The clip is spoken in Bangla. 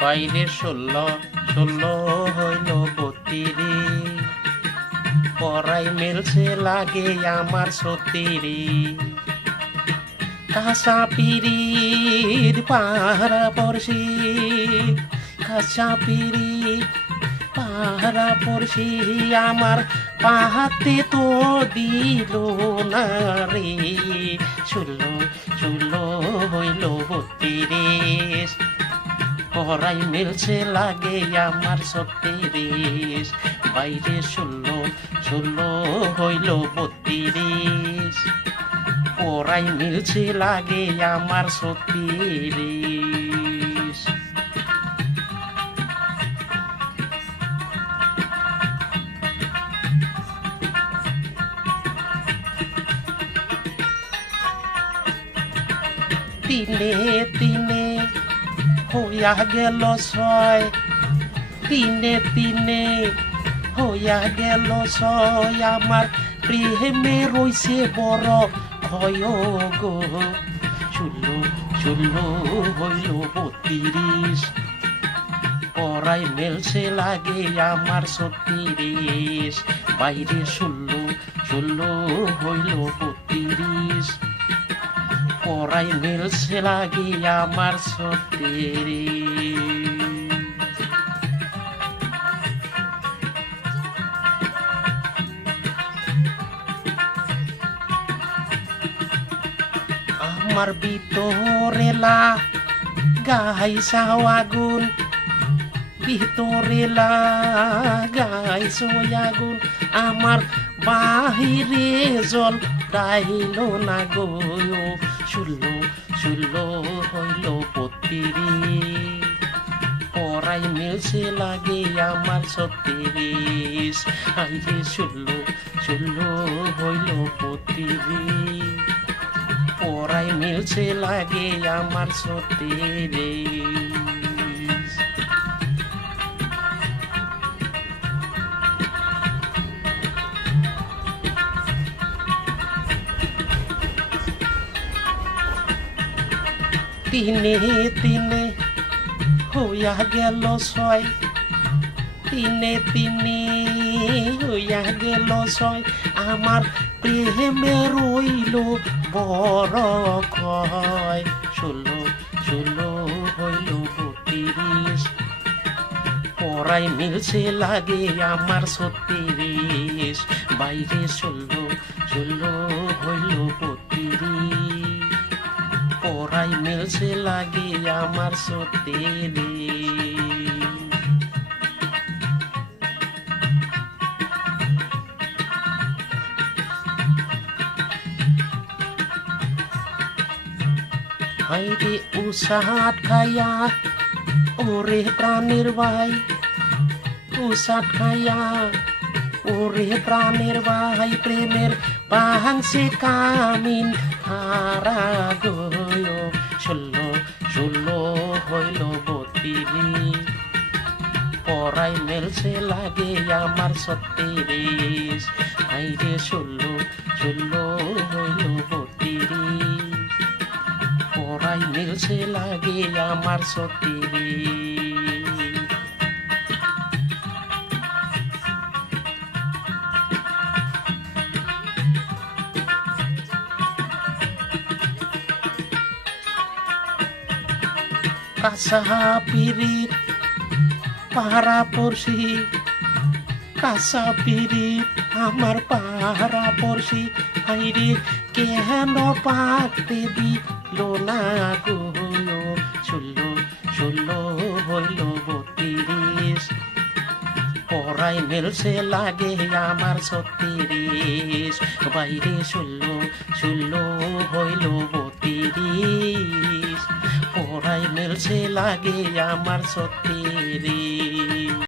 বাইরে 16 16 হইল 32, পড়াই মিলছে লাগে আমার 36। কাঁচা পিরির পাহারা পড়শি, কাঁচা পিরির পাহারা পড়শি, আমার পাহাতে তো দিল না রে। 16 16 হইল 32, পড়াই মিলছে লাগে আমার 36। বাইরে 16 16 হইল 32, পড়াই মিলছে লাগে আমার 36। দিনে দিনে হইয়া গেল 6, দিনে দিনে হইয়া গেল 6, আমার প্রেমে রইছে বড় ক্ষয় গো। 16 16 হইল 32, পড়াই মেলছে লাগে আমার 36। বাইরে 16 16 হইল 32, পড়াই মেলছে লাগে আমার 36। আমার ভিতরে লাগাইছো আগুন, ভিতরে লাগাইছো আগুন, আমার বাহিরে জল ডাইল না গো। 16 16 হইল 32, পড়াই মিলছে লাগে আমার 36। আইরে 16 16 হইল 32, পড়াই মিলছে লাগে আমার 36। দিনে দিনে হইয়া গেল 6, দিনে দিনে হইয়া গেল 6, আমার প্রেমে রইল বড় ক্ষয়। 16 16 হইল 32, পড়াই মিলছে লাগে আমার 36। বাইরে 16 16 হইল 32, পড়াই মিলছে লাগে আমার 36। হাইরে উসাট খাইয়া ওরে প্রাণের ভাই, উসাট খাইয়া ওরে প্রাণের ভাই, প্রেমের ভাঙছে কামিন হারা গো। 16 16 হইল 32, পড়াই মেলছে লাগে আমার 36। হাইরে 16 16 হইল 32, পড়াই মিলছে লাগে আমার 36। কাঁচা পিরিত পাহারা পড়শি, কাঁচা পিরিত আমার পাহারা পড়শি, হাইরে কেন পাকতে দিল না গো। 16 16 হইল 32, পড়াই মেলছে লাগে আমার 36। বাইরে 16 16 হইল 32, পড়াই মেলছে লাগে আমার 36।